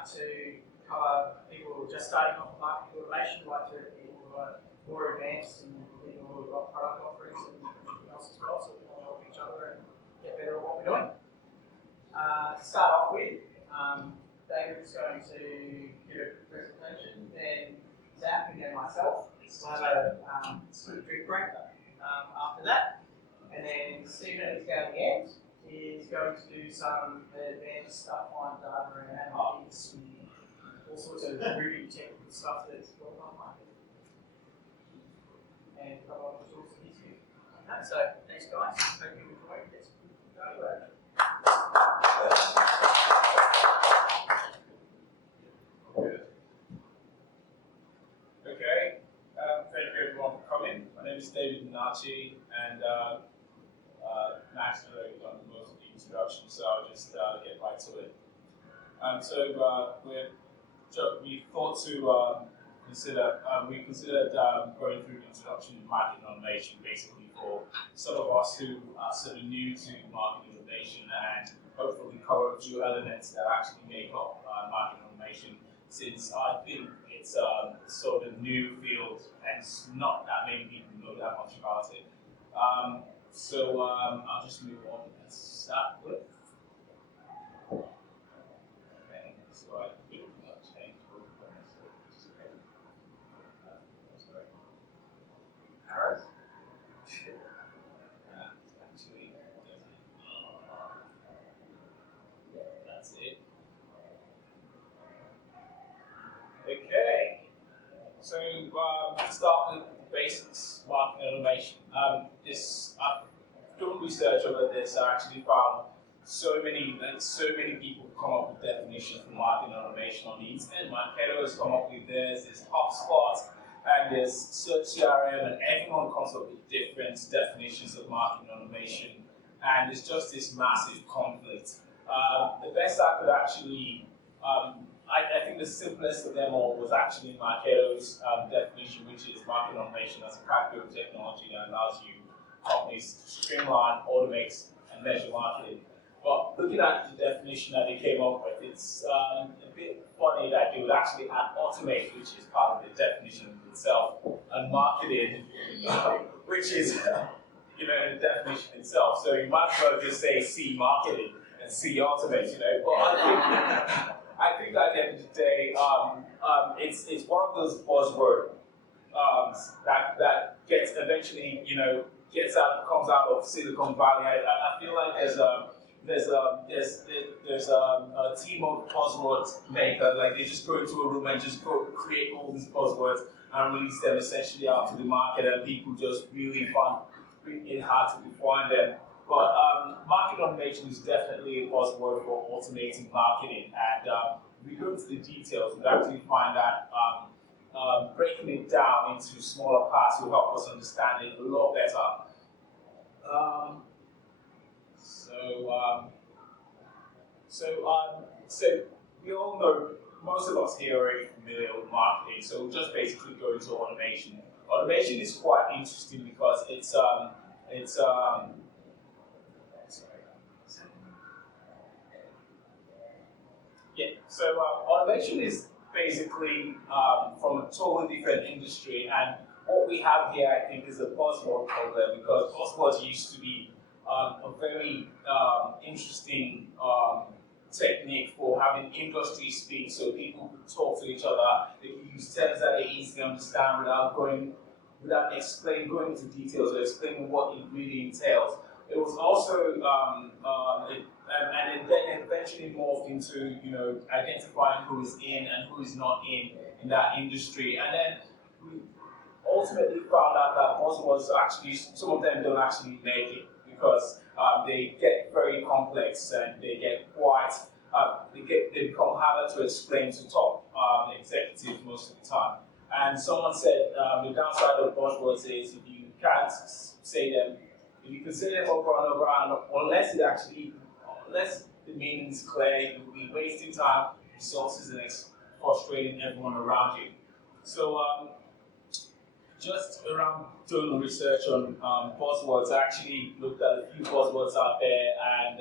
out to cover people who are just starting off in marketing automation, right through to people who are more advanced and people who have got product offerings and everything else as well, so we can all help each other and get better at what we're doing. To start off with, David's going to give a presentation, then Zach and then myself. We'll have a sort of drink break after that. And then Stephen is down the end is going to do some advanced stuff on data and analytics and all sorts of really technical stuff that's well done market. And a couple of tools in his view. Okay, so thanks guys. Hope you enjoy it. Let's go. Okay, thank you everyone for coming. My name is David Minacci, and Max has already done most of the introduction, so I'll just get right to it. We thought to considered going through the introduction of marketing automation, basically for some of us who are sort of new to marketing automation, and hopefully cover a few elements that actually make up marketing automation, since I think it's sort of a new field and not that many people know that much about it. I'll just move on and start with. Okay, so I think I'll change arrows. Actually, that's it. Okay, so start with the basics, marketing automation. Doing research over this, I actually found so many people come up with definitions for marketing automation on the internet. Marketo has come up with theirs, there's HubSpot, and there's Search CRM, and everyone comes up with different definitions of marketing automation, and it's just this massive conflict. The best I could actually, I think the simplest of them all was actually Marketo's definition, which is marketing automation as a category of technology that allows you companies to streamline, automate, and measure marketing. But looking at the definition that they came up with, it's a bit funny that they would actually add automate, which is part of the definition itself, and marketing, which is the definition itself. So you might as well just say C marketing and C automate, But I think at the end of the day, it's one of those buzzwords that gets eventually, comes out of Silicon Valley. I feel like there's a team of buzzwords makers, like they just go into a room and just go create all these buzzwords and release them essentially out to the market, and people just really find it hard to define them. But marketing automation is definitely a buzzword for automating marketing, and if we go into the details, we actually find that breaking it down into smaller parts will help us understand it a lot better. So we all know, most of us here are already familiar with marketing, so we'll just basically go into automation. Automation is quite interesting because it's automation is basically from a totally different industry, and what we have here, I think, is a buzzword problem, because buzzwords used to be a very interesting technique for having industry speak, so people could talk to each other. They could use terms that they easily understand without going into details or explaining what it really entails. It was also and it then eventually morphed into identifying who is in and who is not in that industry, and then we ultimately found out that buzzwords actually, some of them don't actually make it, because they get very complex and they get quite they become harder to explain to top executives most of the time. And someone said the downside of buzzwords is if you can't say them, if you can say them over and over, and unless the meaning is clear, you'll be wasting time, resources, and frustrating everyone around you. So just around doing research on buzzwords, I actually looked at a few buzzwords out there, and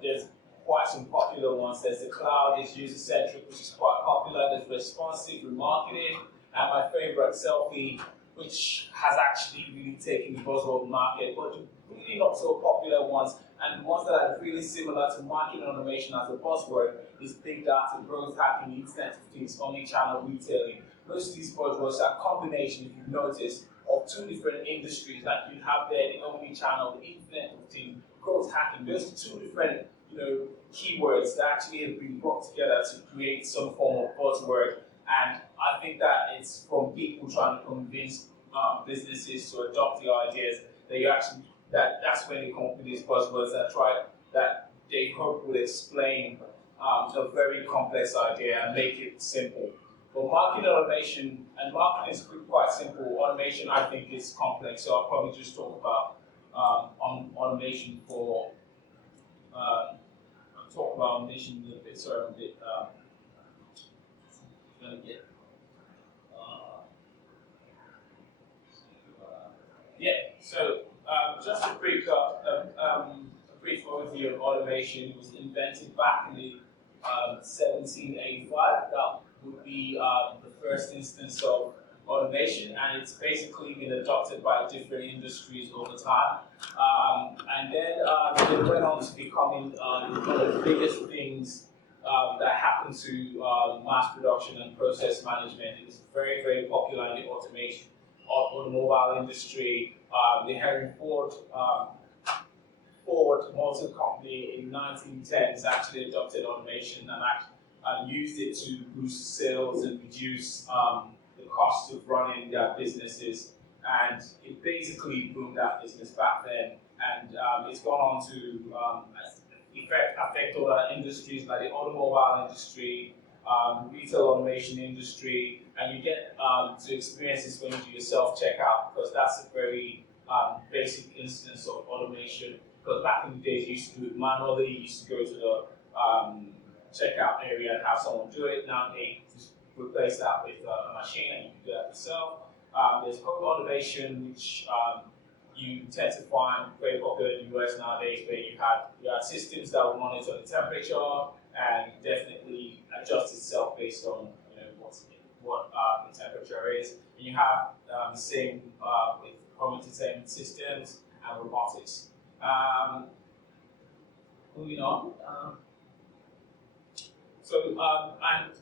there's quite some popular ones. There's the cloud, there's user-centric, which is quite popular. There's responsive remarketing, and my favorite, selfie, which has actually really taken the buzzword market. But the really not so popular ones, and the ones that are really similar to marketing automation as a buzzword, is big data, growth hacking, Internet of Things, omni-channel retailing. Most of these buzzwords are a combination, if you've noticed, of two different industries that you have there: the omni-channel, the Internet of Things, growth hacking. Those are two different, keywords that actually have been brought together to create some form of buzzword. And I think that it's from people trying to convince businesses to adopt the ideas that that's when they come up with these buzzwords that they hope will explain a very complex idea and make it simple. But marketing automation, and marketing is quite simple. Automation, I think, is complex. So I'll probably just talk about automation for. I'll talk about automation a little bit. Sorry, I'm a bit. Gonna get. Yeah. So just a brief overview of automation. It was invented back in the 1785. That would be the first instance of automation, and it's basically been adopted by different industries over time. And then it went on to becoming one of the biggest things that happened to mass production and process management. It was very, very popular in the automobile industry. The Henry Ford Motor Company in 1910s actually adopted automation and used it to boost sales and reduce the cost of running their businesses. And it basically boomed that business back then. And it's gone on to affect other industries like the automobile industry, retail automation industry, and you get to experience this when you do your self-checkout, because that's a very basic instance of automation. Because back in the days, you used to do it manually, you used to go to the checkout area and have someone do it. Now they just replace that with a machine and you can do that yourself. There's home automation, which you tend to find very popular in the US nowadays, where you have systems that will monitor the temperature and definitely adjust itself based on what the temperature is. And you have the same with home entertainment systems and robotics. Moving on. And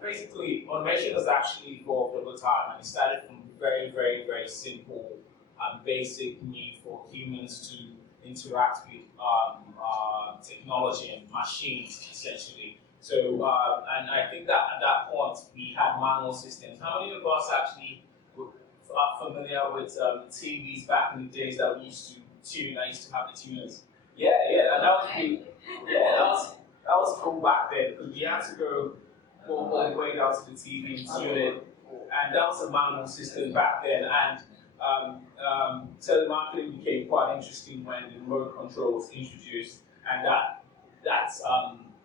basically, automation has actually evolved over time, and it started from very, very, very simple and basic need for humans to interact with technology and machines, essentially. So, and I think that at that point we had manual systems. How many of us actually are familiar with TVs back in the days that we used to tune? I used to have the tuners. Yeah, and that was pretty, that was cool back then, because we had to go all the way down to the TV and tune it, and that was a manual system back then. And telemarketing became quite interesting when the remote control was introduced, and that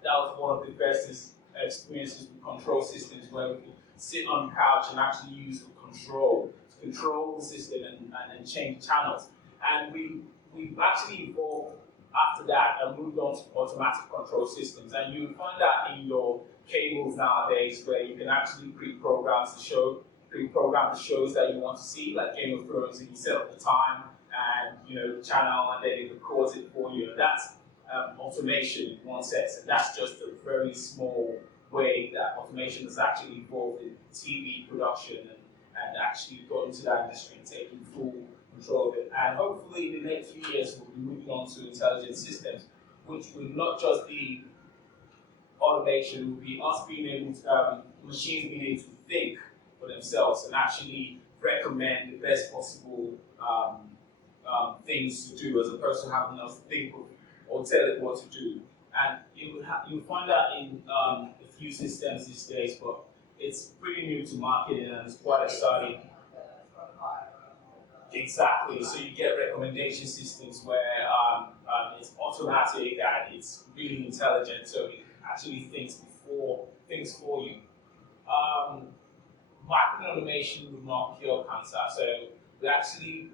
was one of the best experiences with control systems, where we could sit on the couch and actually use the control to control the system and change channels. And we've actually evolved after that and moved on to automatic control systems. And you will find that in your cables nowadays, where you can actually pre-program the shows that you want to see, like Game of Thrones, and you set up the time and the channel, and then it records it for you. That's automation in one sense, and that's just a very small way that automation has actually evolved in TV production and actually got into that industry and taking full control of it. And hopefully in the next few years we'll be moving on to intelligent systems, which will not just be automation, will be us being able to, machines being able to think for themselves and actually recommend the best possible things to do, as opposed to having us think or tell it what to do. And you'll find that in a few systems these days, but it's pretty new to marketing and it's quite exciting. Exactly. So you get recommendation systems where it's automatic and it's really intelligent, so it actually thinks for you. Marketing automation will not cure cancer, so we actually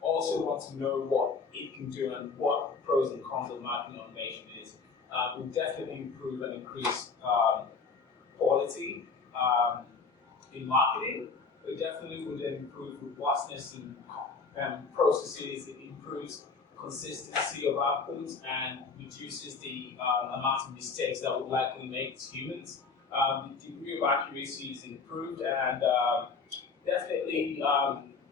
also want to know what it can do and what the pros and cons of marketing automation is. will definitely improve and increase quality in marketing. It definitely would improve robustness in processes. It improves consistency of outputs and reduces the amount of mistakes that would likely make as humans. The degree of accuracy is improved, and definitely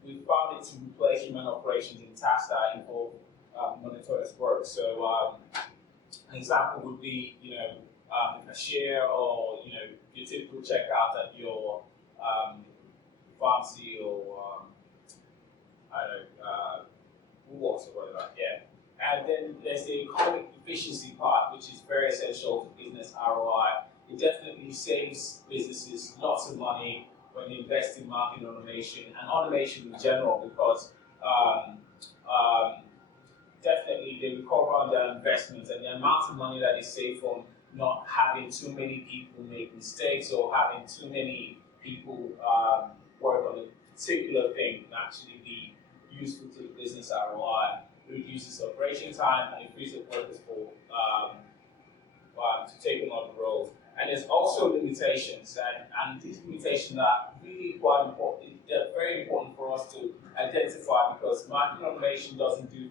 we found it to replace human operations in tasks that involve monotonous work. So an example would be, the cashier, or your typical checkout at your pharmacy, or I don't know, Woolworths or whatever. Yeah. And then there's the economic efficiency part, which is very essential to business ROI. It definitely saves businesses lots of money when they invest in marketing automation and automation in general, because definitely they recover on their investments, and the amount of money that they save from not having too many people make mistakes or having too many people work on a particular thing can actually be useful to the business ROI. It reduces operation time and it frees up workers to take on other roles. And there's also limitations, and these limitations are really quite important. They're very important for us to identify, because marketing automation doesn't do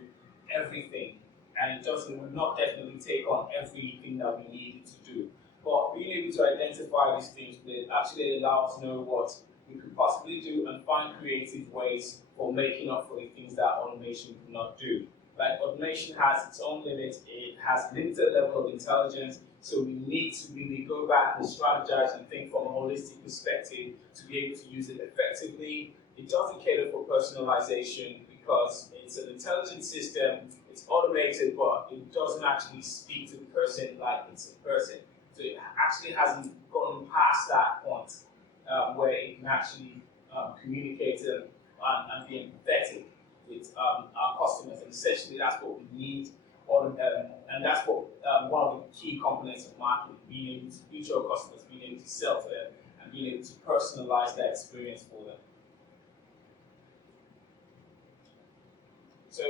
everything, and will not definitely take on everything that we need it to do. But being able to identify these things will actually allow us to know what we could possibly do and find creative ways for making up for the things that automation cannot do. Like, automation has its own limits, it has limited level of intelligence, so we need to really go back and strategize and think from a holistic perspective to be able to use it effectively. It doesn't cater for personalization because it's an intelligent system, it's automated, but it doesn't actually speak to the person like it's a person. So it actually hasn't gone past that point where it can actually communicate and be empathetic with our customers. And essentially that's what we need, and that's what one of the key components of marketing, being able to reach our customers, being able to sell to them, and being able to personalize that experience for them. So,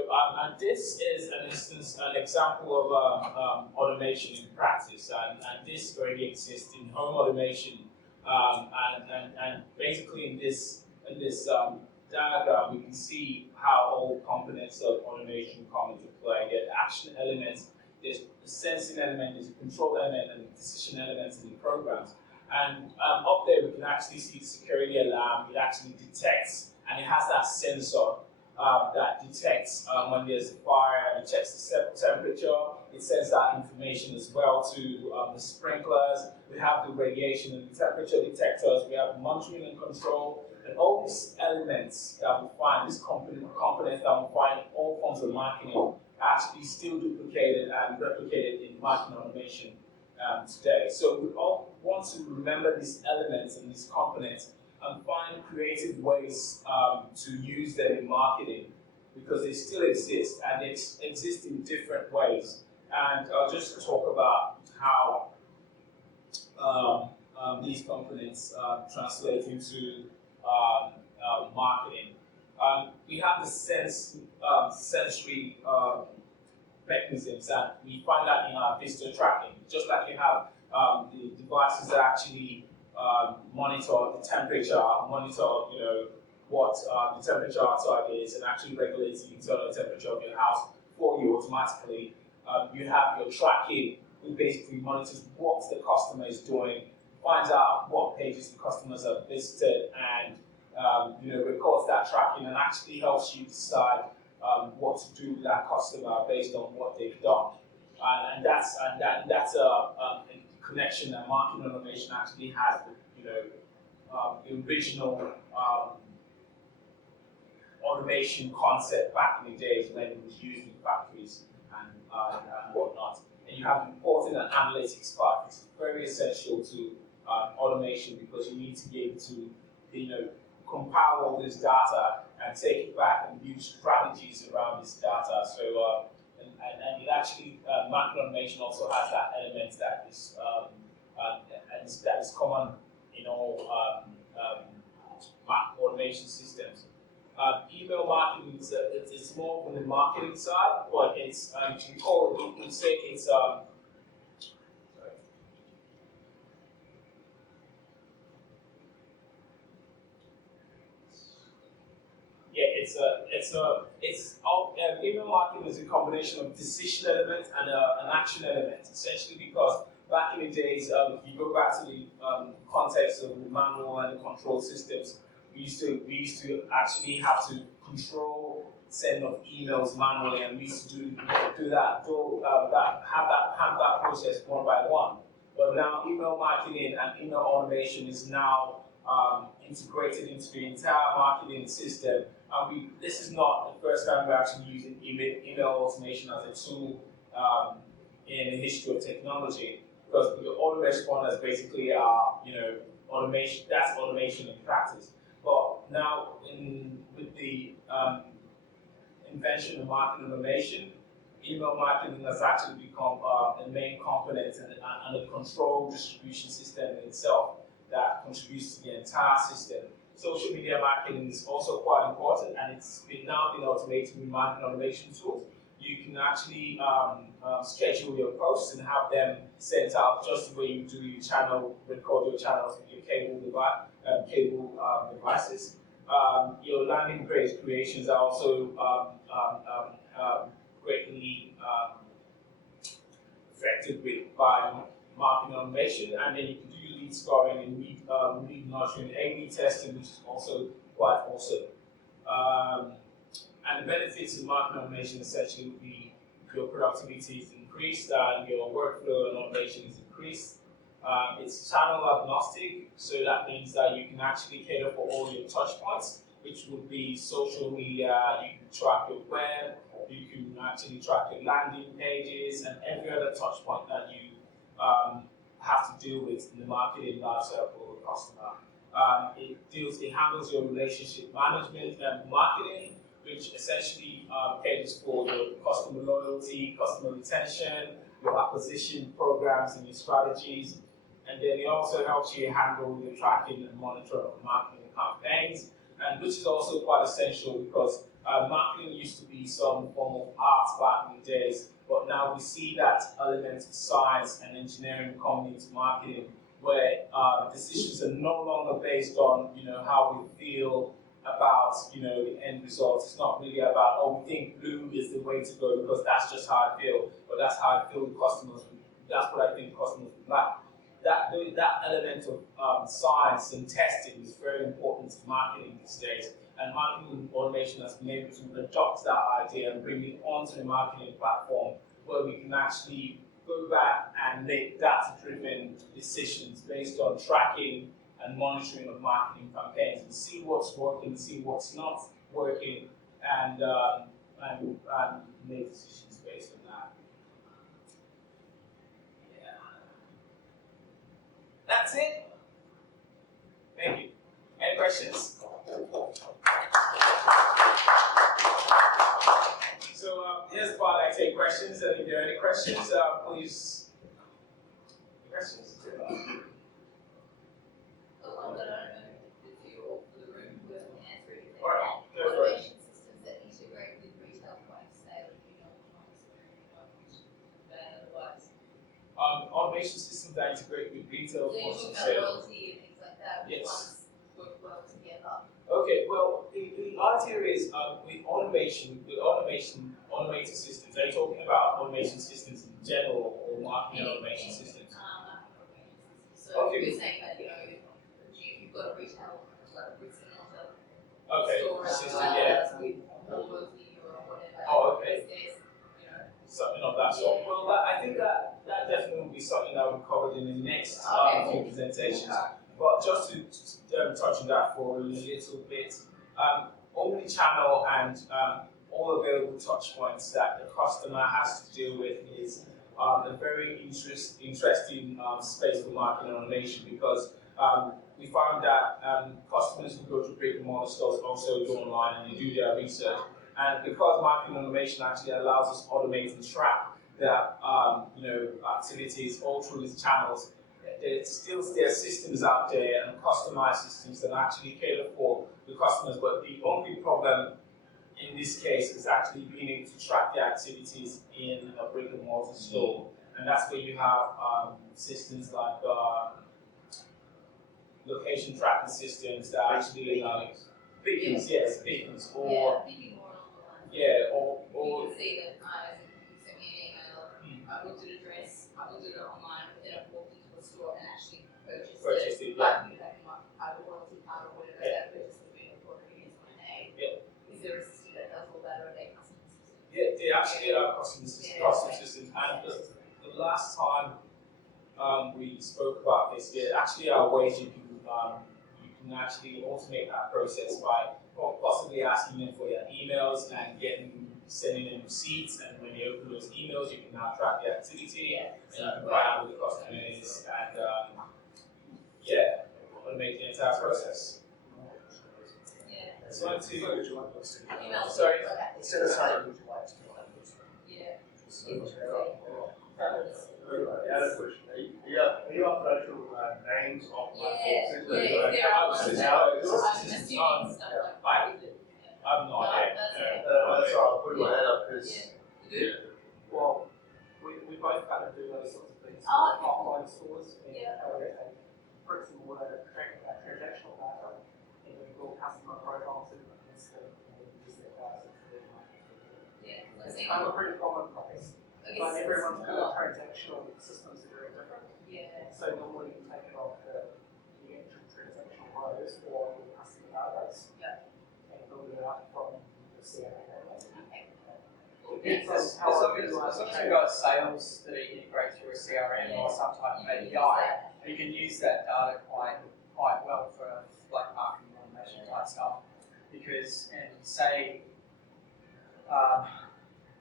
and this is an example of automation in practice, and this already exists in home automation. And basically in this diagram, we can see how all components of automation come into play. There's the action elements, there's the sensing element, there's a control element, and the decision elements in the programs. And up there, we can actually see the security alarm. It actually detects, and it has that sensor that detects when there's a fire, and it checks the temperature. It sends that information as well to the sprinklers. We have the radiation and the temperature detectors. We have monitoring and control. And all these elements that we find, these components that we find in all forms of marketing, are actually still duplicated and replicated in marketing automation today. So we all want to remember these elements and these components and find creative ways to use them in marketing, because they still exist, and they exist in different ways. And I'll just talk about how these components translate into marketing. We have the sensory mechanisms, and we find that in our visitor tracking. Just like you have the devices that actually monitor the temperature, monitor what the temperature outside is, and actually regulates the internal temperature of your house for you automatically. You have your tracking, which basically monitors what the customer is doing, finds out what pages the customers have visited, and records that tracking, and actually helps you decide what to do with that customer based on what they've done. And that's a connection that marketing automation actually has with the original automation concept back in the days when it was used in factories and whatnot. And you have reporting and analytics part, which is very essential to automation, because you need to be able to compile all this data and take it back and build strategies around this data. So and it actually marketing automation also has that element that is that is common in all automation systems. Email marketing it's more on the marketing side, but it's you can say it's email marketing is a combination of decision element and an action element, essentially because back in the days, if you go back to the context of the manual and the control systems, we used to actually have to control send of emails manually, and we used to do that, have that process one by one. But now email marketing and email automation is now integrated into the entire marketing system. And this is not the first time we're actually using email automation as a tool in the history of technology, because the autoresponders basically are, automation. That's automation in practice. But now, with the invention of marketing automation, email marketing has actually become the main component and a control distribution system in itself that contributes to the entire system. Social media marketing is also quite important, and it's now been automated with marketing automation tools. You can actually schedule your posts and have them sent out just the way you do your channel, record your channels with your cable devices. Your landing page creations are also greatly affected by marketing automation, and then you can do lead scoring and lead nurturing, A/B testing, which is also quite awesome. And the benefits of marketing automation essentially would be your productivity is increased and your workflow and automation is increased. It's channel agnostic, so that means that you can actually cater for all your touch points, which would be social media. You can track your web, you can actually track your landing pages, and every other touch point that you have to deal with in the marketing lifecycle of the customer. It handles your relationship management and marketing, which essentially caters for your customer loyalty, customer retention, your acquisition programs and your strategies. And then it also helps you handle the tracking and monitoring of marketing campaigns, and which is also quite essential because marketing used to be some form of art back in the days, but now we see that element of science and engineering coming into marketing, where decisions are no longer based on how we feel about the end result. It's not really about we think blue is the way to go because that's just how I feel, but that's how I feel the customers. That's what I think customers would like. That element of science and testing is very important to marketing these days, and marketing automation has been able to adopt that idea and bring it onto the marketing platform where we can actually go back and make data-driven decisions based on tracking and monitoring of marketing campaigns and see what's working, see what's not working, and make decisions based on that. Yeah. That's it. Thank you. Any questions? So here's the part I take questions, and if there are any questions, please. Questions? I don't know if you or the room will answer it. All right, go for it. Automation systems that integrate with retail point of sale, otherwise. Automation systems that integrate with retail points of Loyalty sale. and things like that. Yes. Work well together. Okay, well, the idea is with automated systems. Are you talking about automation systems in general or marketing automation systems? So Okay. we're saying that you've got a retail, like a bricks and mortar Okay, store, system, yeah. with loyalty or whatever. Oh, okay. There's, Something of that sort. Well, I think that definitely will be something that will be covered in the next few presentations. But just to touch on that for a little bit, omni-channel and all available touch points that the customer has to deal with is a very interesting space for marketing automation, because we found that customers who go to brick and mortar stores also go online and they do their research. And because marketing automation actually allows us to automate and track their activities all through these channels, there are systems out there and customized systems that actually cater for the customers. But the only problem in this case is actually being able to track the activities in a brick and mortar store. And that's where you have systems like location tracking systems that actually Beacons, yes, beacons, Yeah, thinking more along the lines. yeah, You can see that you sent me an email, I looked at a dress, I looked at it online, but then I walked into a store and actually purchased it. yeah. Like, I loyalty card or whatever, that purchase has been recorded against my name. Yeah. Is there a system that does all that, or are they custom systems? Yeah, they actually did our custom system, and the last time we spoke about this, there actually are ways you can actually automate that process by possibly asking them for their emails and sending them receipts, and when you open those emails, you can now track the activity, and you can find out who the customer is, and automate the entire process. Yeah. So on to Email. sorry. Instead of saying, would you like to know? Yeah. The other question, are you uploading names of Yeah, platforms? there are ones that I'm assuming stuff like that. I'm not yet. That's all, I'll put my hand up because. You do? Well, we both kind of do those sorts of things. Oh, okay. Offline stores and Yeah. bricks and mortar transactional data, and we build customer profiles and use their data. Yeah. It's kind of a pretty common place. But everyone's kind of transactional systems are very different. Yeah. So normally you take it off the actual transactional rows or the customer database. Yeah. And build it up from the CRM. Okay. As long as you've got sales that integrate through a CRM or some type of API, you can use that data quite well for like marketing automation type stuff. Because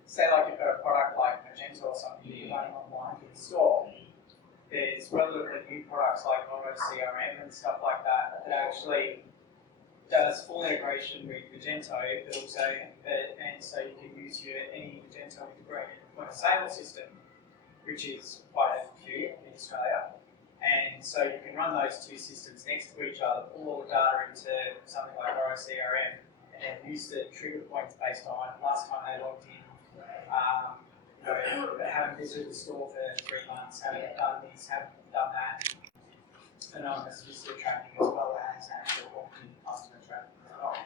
say like you've got a product like Magento or something that you're running online in the store, there's relatively new products like Auto CRM and stuff like that that actually does full integration with Magento, but also and so you can use any Magento integrated point of sale system, which is quite a few in Australia. And so you can run those two systems next to each other, pull all the data into something like Auto CRM, and then use the trigger points based on last time they logged in. Haven't visited the store for 3 months, haven't done this, haven't done that. Anonymous visitor tracking as well as actual walk-in customer tracking as well.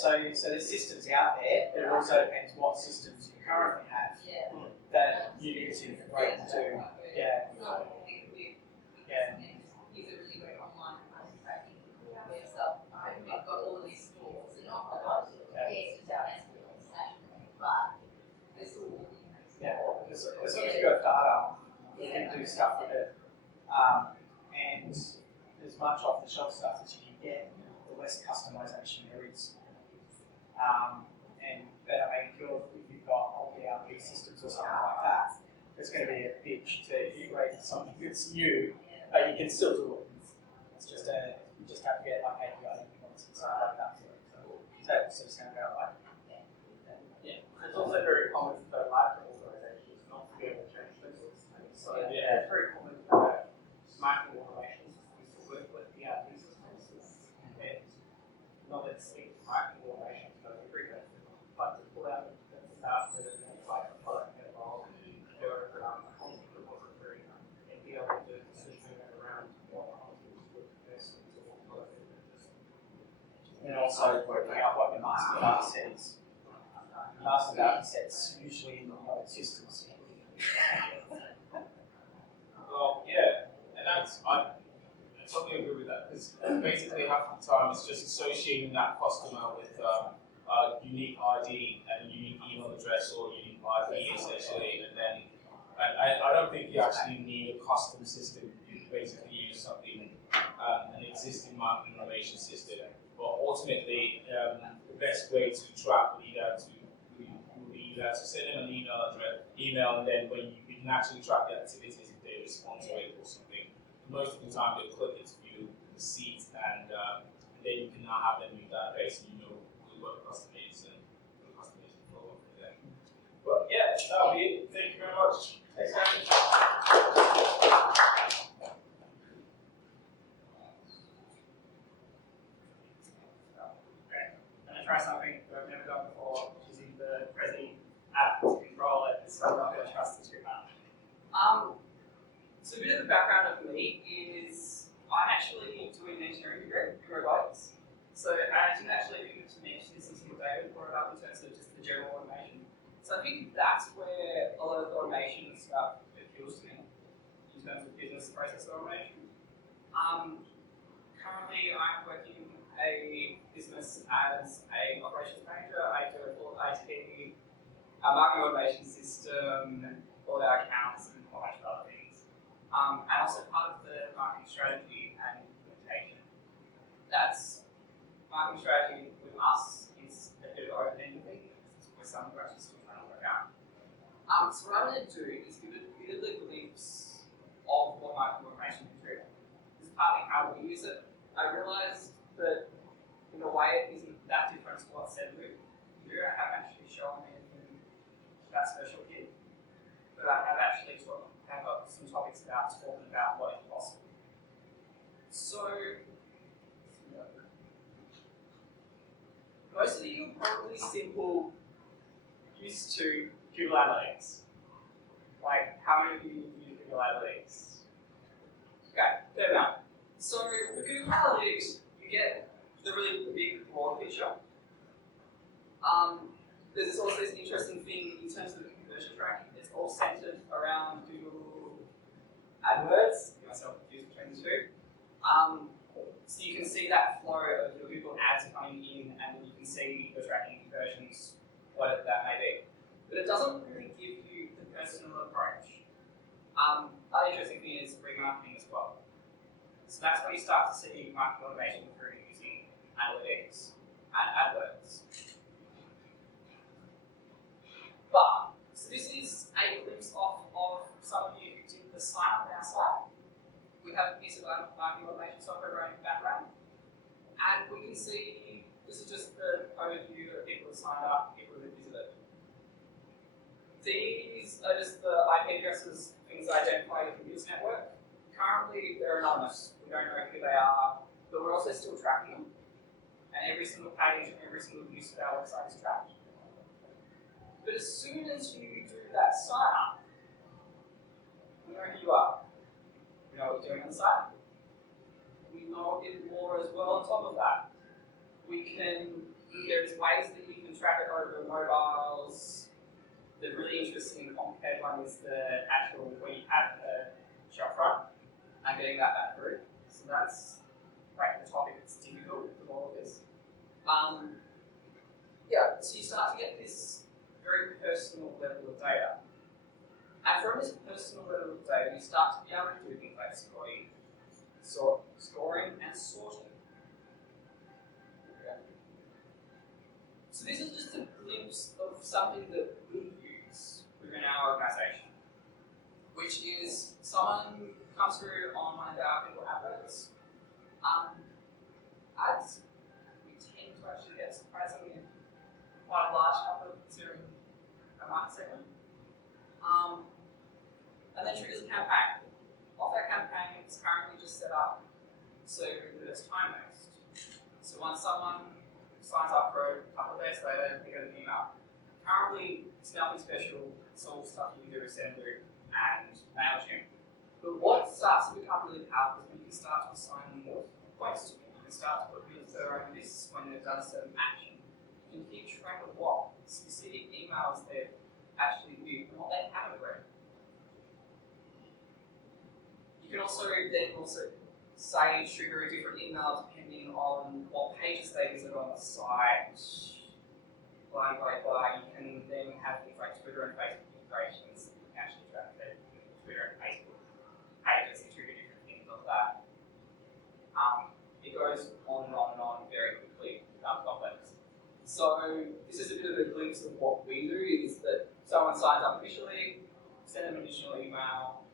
So there's systems out there, but it also depends what systems you currently have that you need to integrate into. Yeah. Use it really great online tracking stuff. We've got all of these stores, and not a lot of pairs out as but there's all. Yeah, as long as you've got data, you can do stuff with it. And as much off-the-shelf stuff as you can get, the less customization there is. But I mean, if you've got old ERP systems or something like that, it's going to be a pitch to integrate with something that's new, but you can still do it. It's just you just have to get like API endpoints and stuff like that. So that's just going to go right. Yeah. It's also very common for larger organizations not to be able to change things. So it's very common for marketing automation systems to work with ERP systems. And not that speak marketing automation for everything, but to pull out the stuff that is like a product involved, do it around the content that wasn't very and be able to do decision around what content is good for person to what product it is. And also working out what the master data set is. Master data sets usually in the old systems. Well, yeah, and I totally agree with that, because basically half the time it's just associating that customer with a unique ID and a unique email address or unique IP essentially, and I don't think you actually need a custom system. You can basically use something, an existing marketing automation system, but ultimately the best way to track would be to send them an email, and then when you can actually track the activities if they respond to it or something. Most of the time they'll click it to view the receipt, and then you can now have them in your database and you know what the customer is and what the customer is and follow up with them. But yeah, that'll be it. Thank you very much. Thanks, guys. I'm going to try something that I've never done before, which is in the Prezi app to control it. So I'm not going to So I think that's where a lot of the automation stuff appeals to me in terms of business process automation. Currently, I'm working in a business as a operations manager. I do all IT, a marketing automation system, all our accounts, and a whole bunch of other things. And also part of the marketing strategy and implementation. That's marketing strategy with us is a bit of open-ended thing. With some we're actually still trying to work out. So what I'm going to do is give it a bit of the glimpse of what marketing automation can do. This is partly how we use it. I realised that in a way it isn't that different to what said we do. I haven't actually shown anything that special here, but I have actually have got some topics about talking about what is possible. So most of you are probably used to Google Analytics. Like, how many of you use Google Analytics? Okay, fair enough. So with Google Analytics, you get the really big, broad picture. There's also this interesting thing in terms of the conversion tracking. It's all centered around Google AdWords. You myself confused between the two. So you can see that flow of your Google ads coming in, and you can see the tracking conversions, whatever that may be. But it doesn't really give you the personal approach. Other interesting thing is remarketing as well. So that's where you start to see marketing automation through using analytics and AdWords. But, so this is a glimpse of some of you who did the sign up on our site. We have a piece of marketing automation software running in the background. And we can see, this is just the overview of people who signed up, people who visited. These are just the IP addresses, things that identify the computer's network. Currently, they're anonymous. We don't know who they are, but we're also still tracking them. And every single page and every single use of our website is tracked. But as soon as you do that sign up, we know who you are. We know what you're doing on the site. We know a bit more as well on top of that. There's ways that you can track it over mobiles. The really interesting and complicated one is the actual where you have the shopfront and getting that back through. So that's right at the topic that's difficult with all of this. So you start to get this very personal level of data. And from this personal level of data, you start to be able to do things like scoring and sorting. Okay. So this is just a glimpse of something that we use within our organisation, which is someone comes through on one of our Google AdWords. Ads, we tend to actually get surprisingly quite a large number during a market segment. And then triggers a campaign. Off that campaign is currently just set up so that it's time based. So once someone signs up for a couple of days later, they get an email. Currently, it's nothing special. It's all stuff you can do with Sendgrid and MailChimp. But what starts to become really powerful is when you can start to assign more points to it. You can start to put really thorough on this when they've done a certain action. You can keep track of what specific emails they've actually viewed and what they haven't read. You can also say trigger a different email depending on what pages they visit on the site. Blah, blah, blah. You can then have things like Twitter and Facebook integrations. You can actually track their Twitter and Facebook pages and trigger different things of that. It goes on and on and on very quickly, becomes complex. So this is a bit of a glimpse of what we do, is that someone signs up initially, send them an additional email,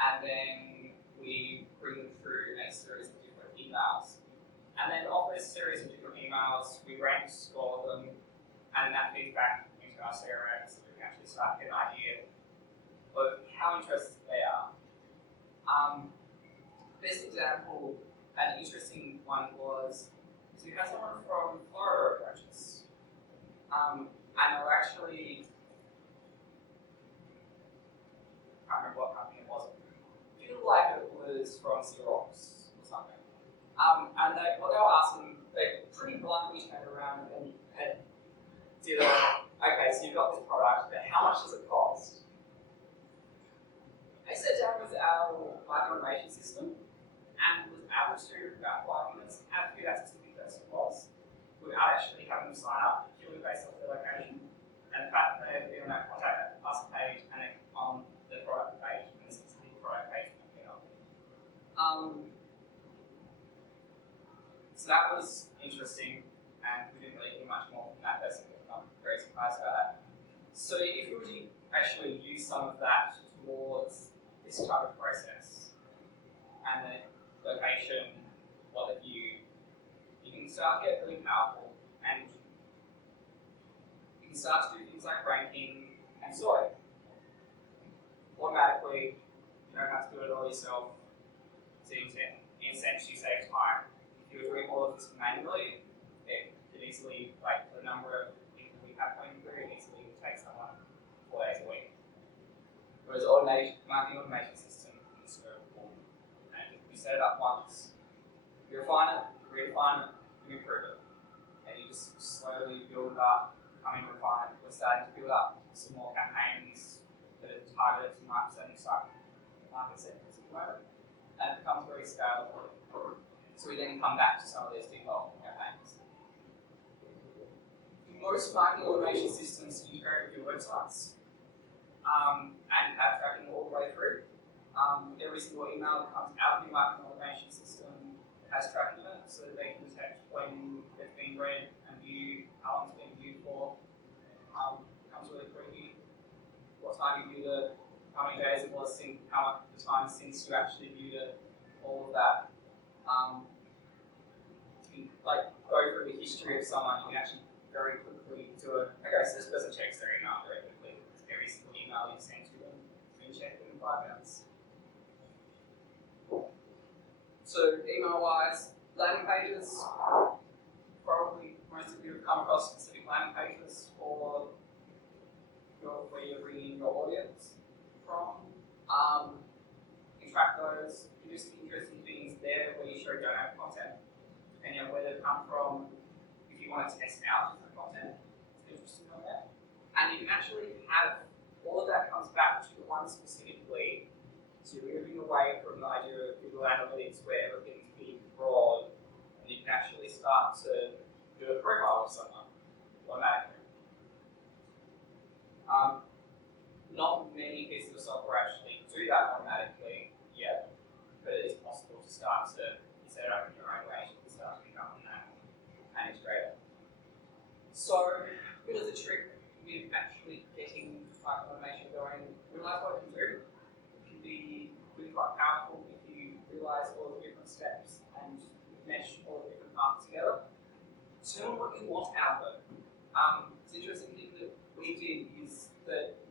and then we bring them through a series of different emails. And then off this series of different emails, we rank, score them, and that feeds back into our CRM so we can actually start to get an idea of how interested they are. Best example, and interesting one was, so we had someone from Florida approach us. And they were actually, I can't remember what company it was. I feel like it was from Xerox or something. And what they were asking, they pretty bluntly turned around and okay, so you've got this product, but them sign up purely based off their location, and the fact that they'll be on that contact us page and then on the product page, and this is the product page. So that was interesting, and we didn't really hear much more from that person, but I'm very surprised about that. So if you were to actually use some of that towards this type of process, and the location, what have you can start to get really powerful, and you can start to do things like ranking and sorting. Automatically, you don't have to do it all yourself, so you can essentially save time. If you were doing all of this manually, it could easily, like the number of people we have coming through, it easily would take someone 4 days a week. Whereas marketing automation system is so important. And if you set it up once, you refine it, you improve it. And you just slowly build it up, becoming refined. We're starting to build up some more campaigns that are targeted to certain market segments at the moment. And it becomes very scalable. So we then come back to some of these default campaigns. Most marketing automation systems integrate with your websites and have tracking all the way through. Every single email that comes out of your marketing automation system has tracking in it, so that they can detect when it's been read and viewed, how long it's been viewed for. Becomes really creepy. What time you viewed it, how many days it was since, how much the time since you actually viewed it, all of that. You can go through the history of someone, you can actually very quickly do it. Okay, so this person checks their email very quickly. Every single email you send to them, you can check them in 5 minutes. So email-wise, landing pages, probably most of you have come across specific landing pages for where you're bringing your audience from. You can track those. You do some interesting things there where you show donor content, depending on where they've come from. If you want to test out different content, it's interesting on there. And you can actually have all of that comes back to one specific lead. So you're moving away from the idea of Google Analytics where everything's big, broad, and you can actually start to do a profile of someone automatically. Not many pieces of software actually do that automatically yet, but it is possible to start to set it up in your own way and start to become an integrator. So, a bit of the trick with actually getting marketing automation going, realize what it can do. It can be really quite powerful if you realize all the different steps and mesh all the different parts together. Determine what you want out of it. It's interesting thing that we did is that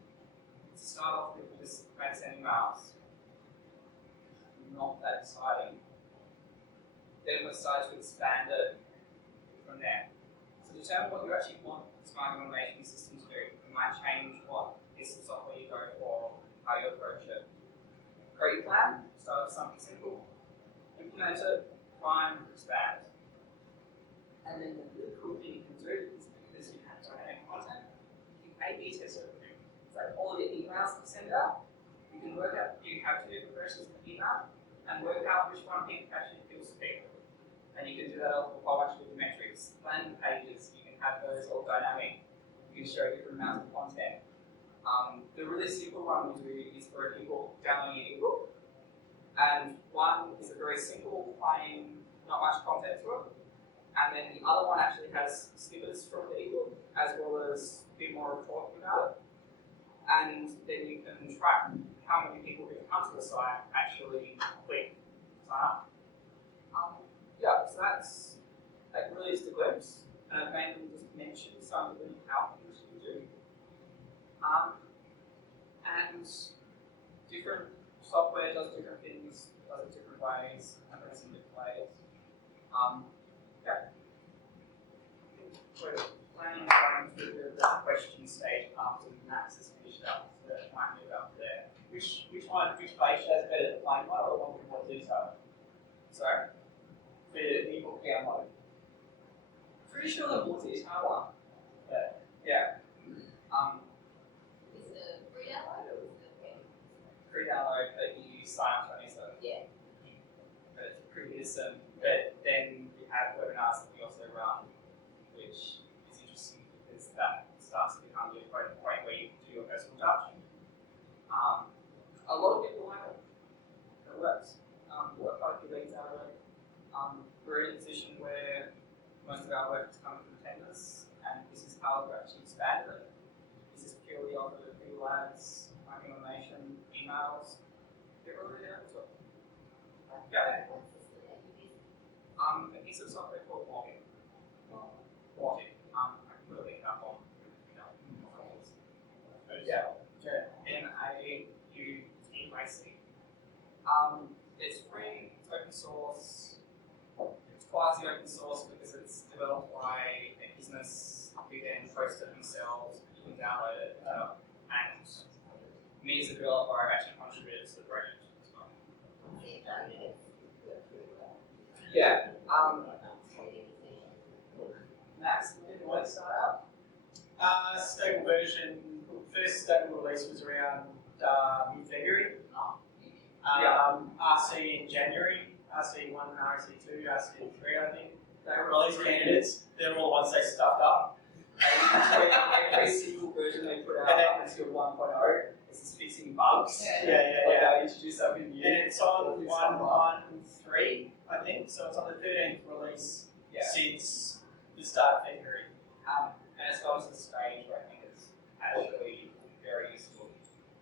to start off with, we just made sending emails. Not that exciting. Then we started to expand it from there. So determine what you actually want this marketing automation system to do. It might change what piece of software you go for, how you approach it. Create a plan, start with something simple, implement it, refine, expand. And then the really cool thing you can do is because you have dynamic content, you can A/B test everything. It's like all of your emails that you send out, you can work out, you have 2 different versions of the email, and work out which one people actually feels to people. And you can do that off a whole bunch of different metrics. Landing pages, you can have those all dynamic. You can show different amounts of content. The really simple one we do is for an ebook, downloading an ebook. And one is a very simple, plain, not much content to it. And then the other one actually has snippets from the ebook, as well as a bit more of talking about it. And then you can track how many people who come to the site actually click sign up. So that's really just a glimpse. And I've mainly just mentioned some of the how things you do. And different software does different things, does it different ways, and does it in different ways. We're planning on going to the question stage after Max has finished up, so that might move up there. Which page has better, the plain one or the one with more detail? Sorry? The ebook download. Pretty sure the more detail one. Yeah. Is it a free download or is it a paid? Free download, but you sign up to it. Yeah. But it's pretty innocent. But then you have webinars that we also run, which is actually expanded it? Is this purely off of Google Ads, marketing automation, emails? Get rid of it. Yeah. A piece of software called Logging. I can put a link up on, yeah. NAUTIC. It's free, it's open source, it's quasi open source because it's developed by a business who then hosts it themselves. You can download it, and me as a developer, I've actually contributed to the project as well. Yeah. Max, did you want to start out? Stable version, first stable release was around mid-February. RC in January, RC1 and RC2, RC3 I think. They were release candidates, they're all the ones they stuffed up. Every single version they put out up until 1.0 is fixing bugs. Yeah. Introduce something new. And it's on 1.13 I think, so it's on the 13th release since the start of February. And it's gotten to the stage where I think it's actually very useful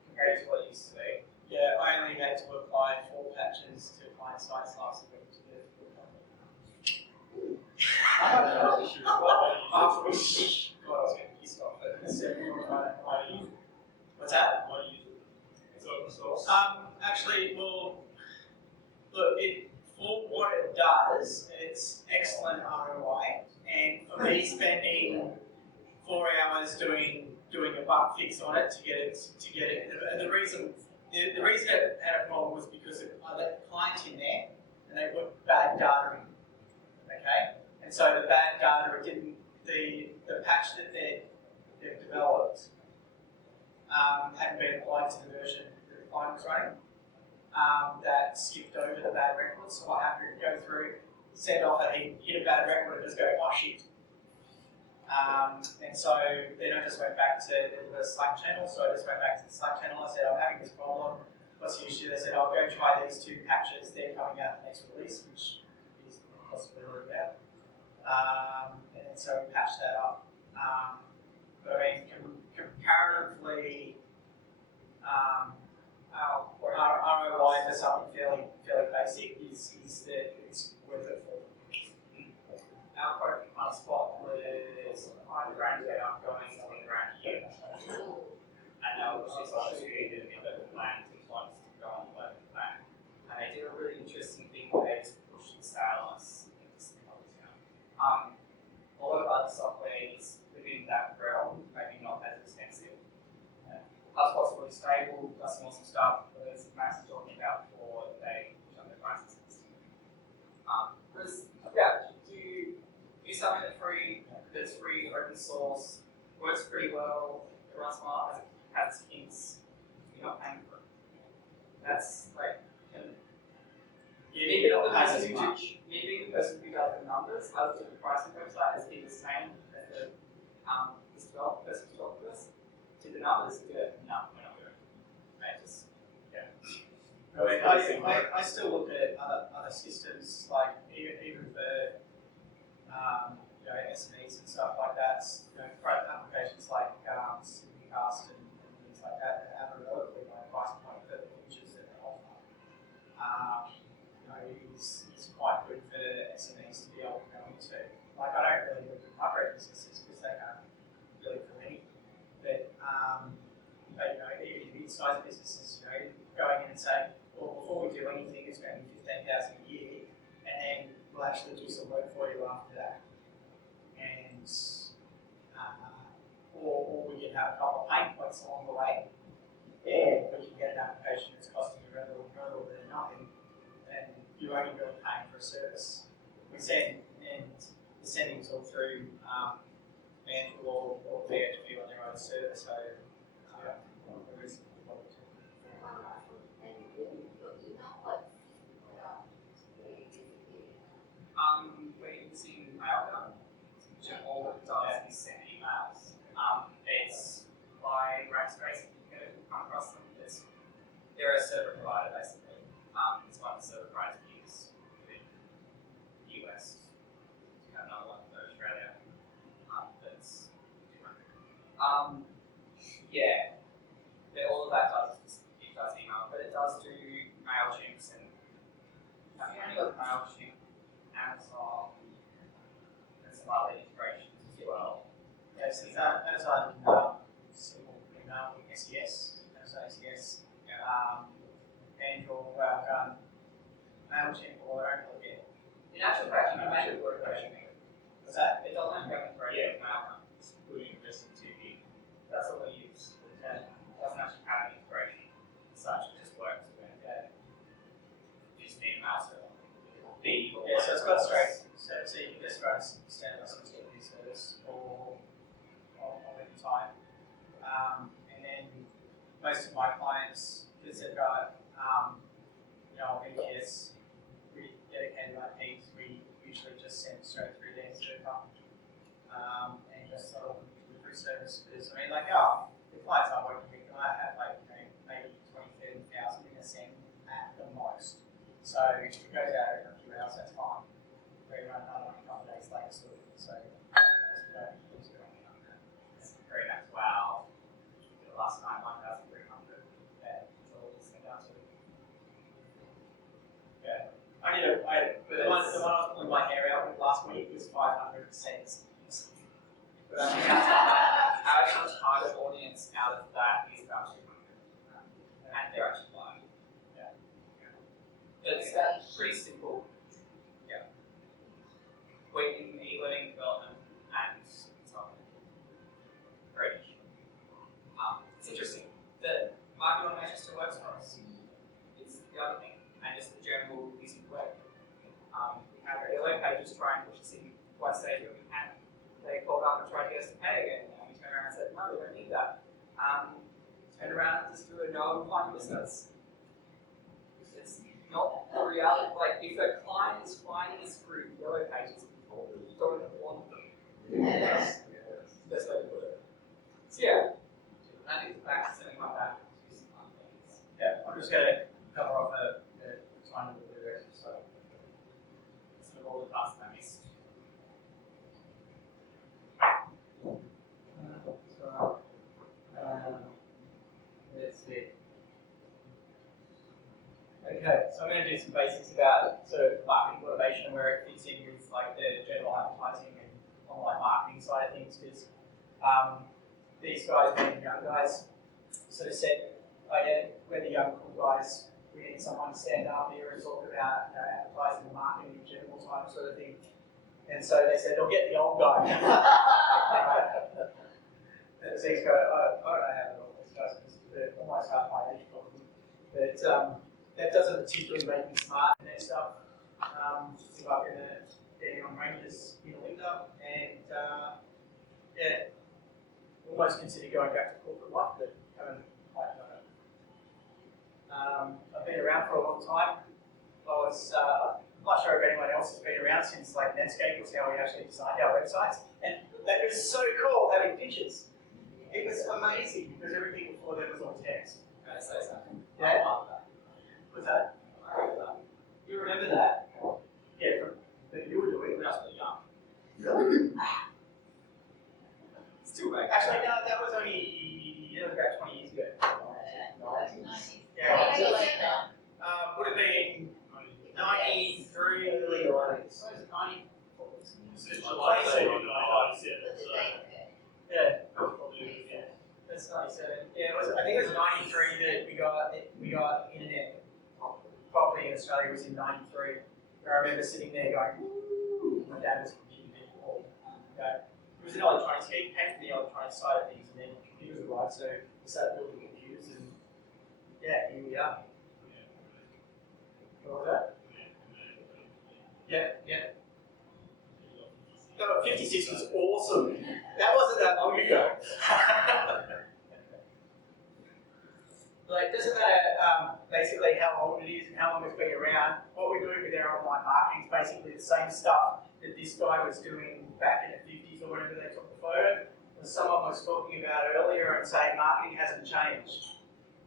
compared to what it used to be. Yeah, I only had to apply 4 patches to client sites last week to get it. God, I was getting pissed off at it. What's that? Why do you use it? It's open source. Actually, well, look, for what it does, it's excellent ROI. And for me, spending 4 hours doing a bug fix on it to get it, and the reason it had a problem was because I let clients in there and they put bad data in. Okay, and so the bad data, it didn't, the patch that they've developed hadn't been applied to the version that the client was running. That skipped over the bad records. So what happened? Go through, send off a hit a bad record, and just go, oh shit. And so then I just went back to the Slack channel. So I just went back to the Slack channel. I said, I'm having this problem. What's the issue? They said, I'll go try these 2 patches. They're coming out the next release, which is a possibility about. And so we patched that up. But I mean, comparatively, our ROI for something fairly basic is that it's worth it for. Our product on spot was $5 grand out going $7 grand a year. And that was just associated with the plan to want to go on the plan. And they did a really interesting thing where they just pushed the sales into some others. A lot of other software is within that realm, maybe not as expensive. HubSpot's really stable, does some awesome stuff, but there's Max is talking about for they push up their prices. Do something that's free, open source, works pretty well, runs smart, has kinks, you're not paying for it. That's like, me being the person who does the numbers, I looked at the pricing website as being the same as this developer person who talked to us. Did the numbers good? No, we're not good. I still look at other systems like even for SMEs and stuff like that. Product applications like Simulcast and things like that have a relatively low price point for the features that they offer. It's quite good for SMEs to be able to go into. Like I don't really look at micro businesses because they can't really for me. But even mid-sized businesses, going in and saying, well, before we do anything, it's going to be $15,000 a year, and then we'll actually do some work for you after that. And or we can have a couple of pain points along the way, and we can get an application that's costing you rather than nothing, and you're only really paying for a service. We send, and the sending's all through Mantle or PHP on their own server, so there is we're using Mailgun, which all it does is send emails. It's by Rackspace, if you come across them. They're a server provider basically. It's one of the server providers we use in the US. We have another one for Australia. That's $200. Yeah, all of that does email, but it does do MailChimps and MailChimp, Amazon, and some other integrations as well. Yeah, so Amazon simple email, SES, Amazon SES, and your MailChimp or Oracle. In actual fact, you can make it work with What's that? It doesn't have integration with Mail, including just TV. that's what we use. It doesn't actually have an integration as such, it just works with it. You just need a mouse server. Yeah, so it's got straight. So you can just run standard HTTP service or any time. And then most of my clients, because they've got VPS, really dedicated IPs, we usually just send it straight through their server and just sort of delivery service. Because I mean, the clients I'm working with, I have maybe 20, 30,000 in a send at the most. So if it goes out every few hours, that's fine. We run another one a couple of days later, sort of. So we don't lose it on that. It's very nice. Wow. The last time 1,300. Yeah. It's all sent out to. Yeah. The one I was pulling my hair out with last week was 500 cents. But our actual target audience out of that is about 200. And they're actually buying. Yeah. It's pretty simple. Yeah. Waiting, e-learning development, and consulting. Great. It's interesting. The market automation still works for us. It's the other thing, and just the general easy work. We have our yellow pages try and push us in one stage where we can. They called up and tried to get us to pay again, and we turned around and said, no, we don't need that. Turn around and just do a no fund business. It's not the reality. Like, if a client is finding us through yellow pages, you don't want them. That's the best way to put it. So, yeah, I think the back to sending my back to some other things. Yeah, I'm just going to cover off the time of the rest. So, Some of all the tasks I missed. Let's see. Okay, so I'm going to do some basics about sort of marketing automation and where it fits in with like the general advertising and online marketing side of things. Because these guys, being young guys, sort of said, "Oh yeah, we're the young cool guys. We need someone to stand up here and talk about advertising and marketing in general type sort of thing." And so they said, "I'll get the old guy." These guys, I don't know how old these guys are, they're almost half my age probably. But that doesn't particularly make me smart in that stuff. Just like getting on ranges in the winter and yeah, almost consider going back to corporate life, but haven't quite done it. I've been around for a long time. I'm not sure if anyone else has been around since like Netscape was how we actually designed our websites. And that was so cool having pictures. It was amazing because everything before that was all text. Can I say something? Yeah. I love that. What's that? I remember that. You remember that? Yeah, that you were doing. When I was really young. Really? Still back. Actually, no, that was about 20 years ago. Yeah. Would have been 93, early 90s. What was it, 90? Yeah. That's 97. Yeah, I think it was 93 that we got internet properly in Australia. Was in 93. I remember sitting there going, "Woo!" My dad was a computer geek. Okay. It was an electronics geek, came from the electronics side of things, and then computers arrived, so we started building computers, and yeah, here we are. What was that? Yeah. No, 56 was awesome. That wasn't that long ago. Like, doesn't matter basically how old it is and how long it's been around. What we're doing with our online marketing is basically the same stuff that this guy was doing back in the 50s or whenever they took the photo. And someone was talking about earlier and saying marketing hasn't changed.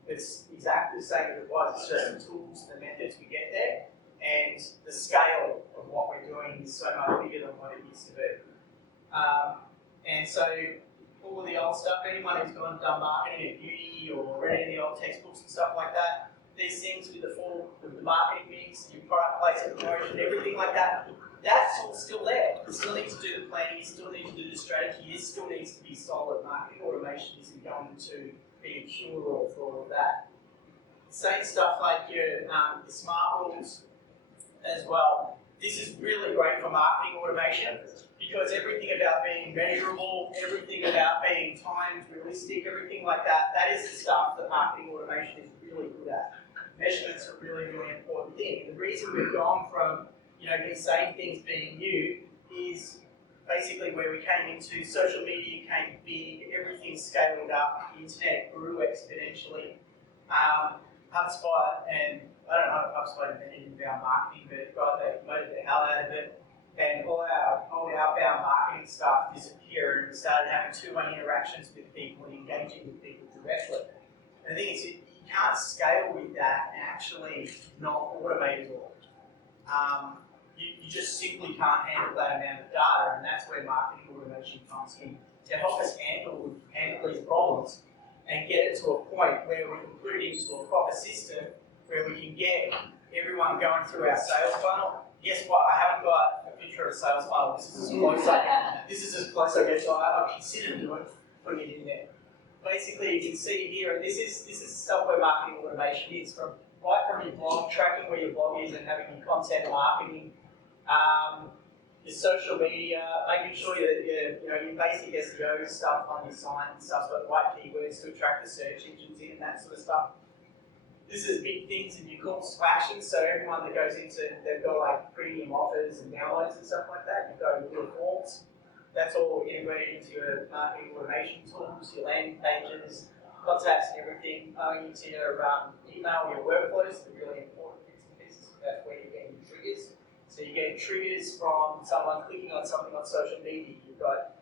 It's exactly the same as it was. It's just the tools and the methods we get there. And the scale of what we're doing is so much bigger than what it used to be. And so all of the old stuff. Anyone who's gone and done marketing at uni or read any old textbooks and stuff like that, these things with the marketing mix, your product placement, promotion, everything like that, that's all still there. You still need to do the planning, you still need to do the strategy, it still needs to be solid. Marketing automation isn't going to be a cure-all for all of that. Same stuff like your smart rules as well. This is really great for marketing automation because everything about being measurable, everything about being timed, realistic, everything like that, that is the stuff that marketing automation is really good at. Measurements are a really, really important thing. And the reason we've gone from these same things being new is basically where we came into social media came big, everything scaled up, the internet grew exponentially. HubSpot, and I don't know if HubSpot invented inbound marketing, but God, they promoted the hell out of it. And all our outbound marketing stuff disappeared and we started having two-way interactions with people and engaging with people directly. And the thing is, you can't scale with that and actually not automate it all. You just simply can't handle that amount of data, and that's where marketing automation comes in to help us handle these problems and get it to a point where we can put it into a proper system where we can get everyone going through our sales funnel. Guess what? I haven't got a picture of a sales funnel. This is as close I get to. I considered putting it in there. Basically, you can see here, and this is stuff where marketing automation is right from your blog, tracking where your blog is and having your content marketing, your social media, making sure that your basic SEO stuff on your site and stuff's got the right keywords to attract the search engines in and that sort of stuff. This is big things in your calls to action, so everyone that goes into, they've got like premium offers and downloads and stuff like that, you've got your forms. That's all integrated into your marketing automation tools, your landing pages, contacts and everything, going into your email, your workflows, the really important bits and pieces. That's where you're getting triggers. So you're getting triggers from someone clicking on something on social media. You've got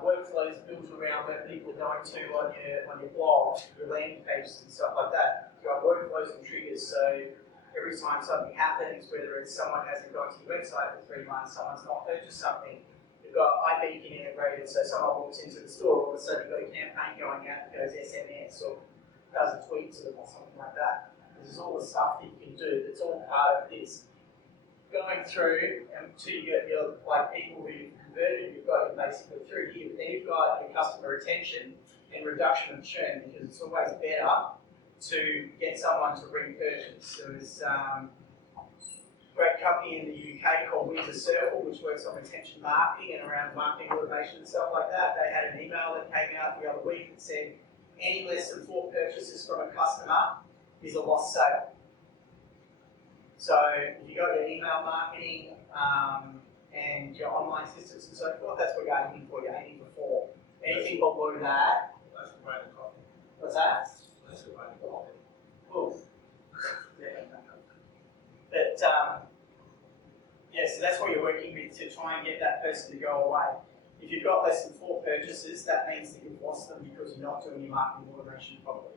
workflows built around where people are going to on your blog, your landing pages and stuff like that. You've got workflows and triggers. So every time something happens, whether it's someone hasn't gone to your website for 3 months, someone's not purchased something, you've got iBeacon integrated, so someone walks into the store, all of a sudden you've got a campaign going out that goes SMS or does a tweet to them or something like that. This is all the stuff that you can do that's all part of this. Going through to your like people who converted, you've got it basically through here, but then you've got your customer retention and reduction of churn, because it's always better to get someone to repurchase. There's a great company in the UK called Windsor Circle, which works on retention marketing and around marketing automation and stuff like that. They had an email that came out the other week that said any less than 4 purchases from a customer is a lost sale. So if you've got your email marketing and your online systems and so forth, that's what you're aiming for. You're aiming for 4. Anything below that. That's the brand of coffee. What's that? That's the brand of coffee. Cool. Yeah. But so that's what you're working with to try and get that person to go away. If you've got less than 4 purchases, that means that you've lost them because you're not doing your marketing automation properly.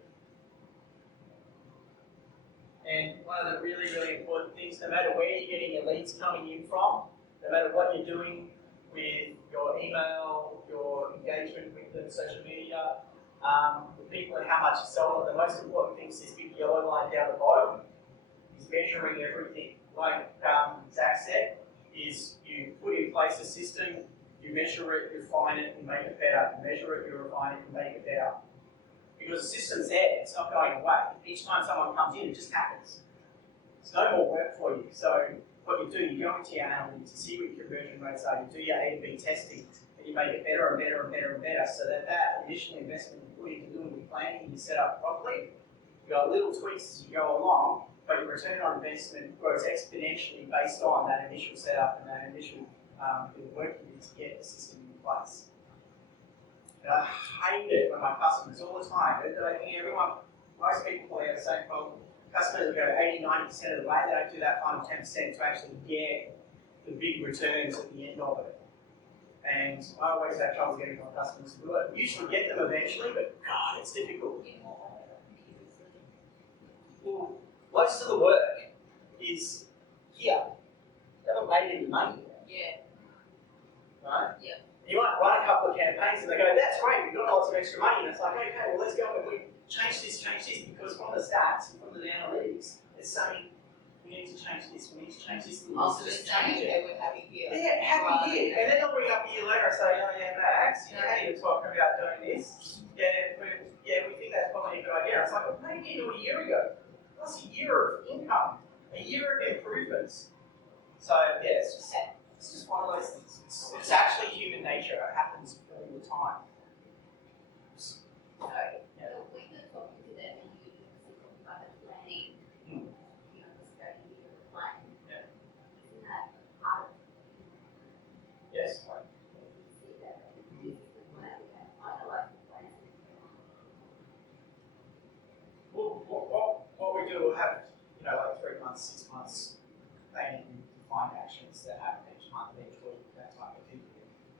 And one of the really, really important things, no matter where you're getting your leads coming in from, no matter what you're doing with your email, your engagement with the social media, with people and how much you sell them, the most important thing is this big yellow line down the bottom is measuring everything. Like Zach said, is you put in place a system, you measure it, you refine it, and make it better. You measure it, you refine it, and make it better. Because the system's there, it's not going away. Each time someone comes in, it just happens. It's no more work for you. So what you do, you go into your analytics, you see what your conversion rates are, you do your A/B testing, and you make it better and better and better and better, so that initial investment you put into doing your planning and you set up properly, you've got little tweaks as you go along, but your return on investment grows exponentially based on that initial setup and that initial bit of work you need to get the system in place. And I hate it when my customers all the time, most people have the same problem. Customers will go 80-90% of the way, they don't do that final 10% to actually get the big returns at the end of it. And I always have trouble getting my customers to do it. We usually get them eventually, but God, it's difficult. Well, most of the work is here. You haven't made any money yet. Yeah. Right? Yeah. You might run a couple of campaigns and they go, that's great, we've got lots of extra money. And it's like, okay, well, let's go and we change this, because from the stats, from the analytics, it's saying, we need to change this, we need to change this, we need to just change it. We're happy here. Yeah, happy year. And then they'll bring up a year later and say, oh yeah, Max, hey, you're talking about doing this. We think that's probably a good idea. It's like, well, maybe you do a year ago. That's a year of income, a year of improvements. So yeah, it's just one of those things. It's actually human nature. It happens all the time. Sorry. So when you're talking to them and you talk about the planning, starting your plan. Yeah. Isn't that part of Yes. Well, what we do, we'll have, like 3 months, 6 months planning defined actions that happen each month, each week, that type of thing.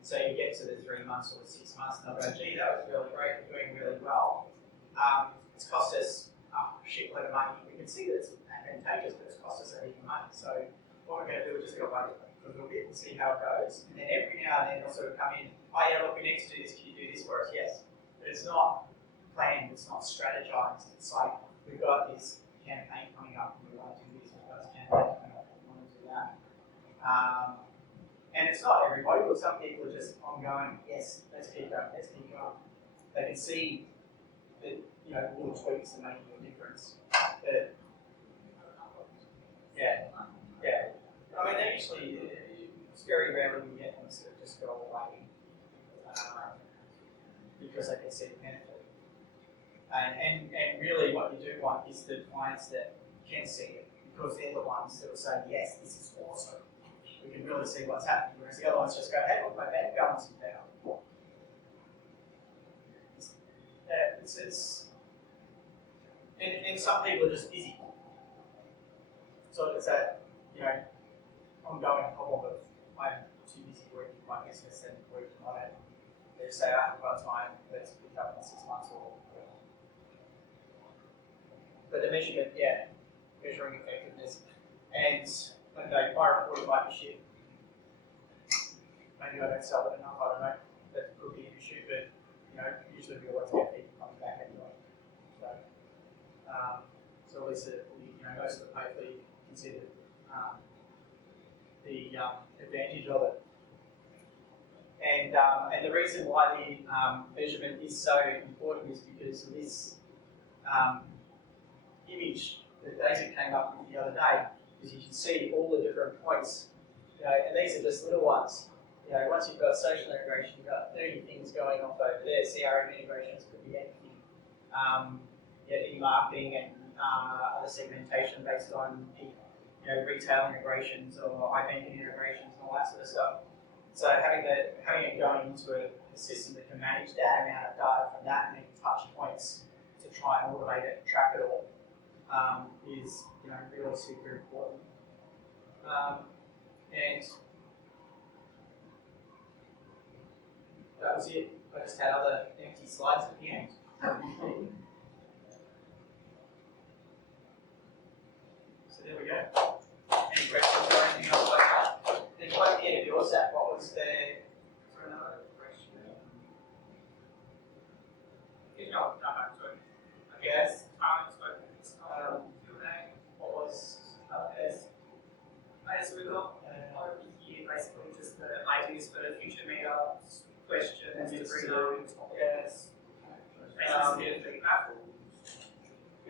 So you get to the 3 months or the 6 months and they'll go, gee, that was really great, we're doing really well. It's cost us a shitload of money. We can see that it's advantageous, but it's cost us a heap of money. So what we're going to do is just go away for a little bit and see how it goes. And then every now and then they'll sort of come in, oh yeah, look, we need to do this, can you do this for us? Yes. But it's not planned, it's not strategized. It's like, we've got this campaign coming up and we want to do this, we've got this campaign coming up and we want to do that. And it's not everybody, but some people are just ongoing, yes, let's keep going, let's keep going. They can see that, little tweaks are making a difference. But, yeah. I mean, they usually, it's very rarely we get them to just go away because they can see the benefit. And really what you do want is the clients that can see it, because they're the ones that will say, yes, this is awesome. We can really see what's happening, whereas the other ones just go, hey, look, my bank balance is down. And some people are just busy. So it's that, ongoing problem of I'm too busy working my business and working on it. They just say, I haven't got time, let's pick up in 6 months or whatever. But the measurement, measuring effectiveness. And my report might be shit. Maybe I don't sell it enough, I don't know. That could be an issue, but usually we always get people coming back anyway. So at least most of the hopefully consider the advantage of it. And the reason why the measurement is so important is because of this image that David came up with the other day, because you can see all the different points, and these are just little ones. Once you've got social integration, you've got 30 things going off over there. CRM integrations could be anything. E-marketing and other segmentation based on retail integrations or iBanking integrations and all that sort of stuff. So having it going into a system that can manage that amount of data from that many touch points to try and automate it and track it all is really super important. And that was it. I just had other empty slides at the end. So there we go. Any questions or anything else like that? Then quite at the end of your set, what was the... For another question. Yes. What was this? So we've got over here basically just the ideas for future meetups, questions to bring up, Yes. basically a feedback.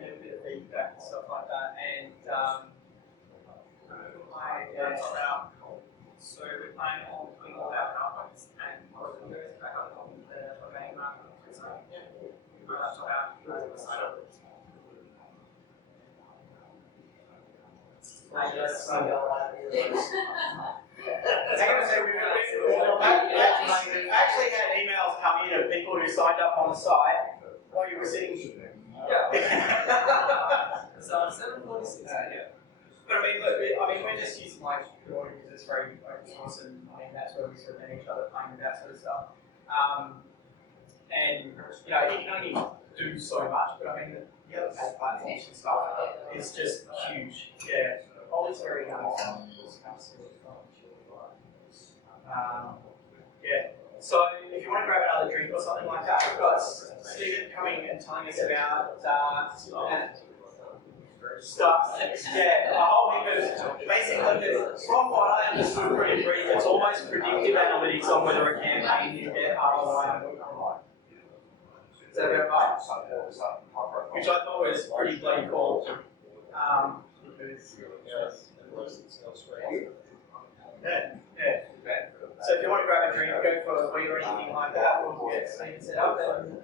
A bit of feedback and stuff like that. And about, so we're planning on putting all our PowerPoints and portfolios back up on the main market. So we've got about I actually had emails come in of people who signed up on the site while you were sitting here. So 746. But I mean, look, we're just using like because it's very open source, and that's where we sort of meet each other playing with that sort of stuff. And you can only do so much, but I mean, the other platforms and stuff is just huge. Yeah. All is very So if you want to grab another drink or something like that, we've got Stephen coming and telling us about stuff. Yeah, a whole heap of basically, from what I understood pretty brief, it's almost predictive analytics on whether a campaign you get ROI. Is that about right? Which I thought was pretty bloody cool. Yeah. So if you want to grab a drink, go for a wee or anything like that, we'll get Stephen set up and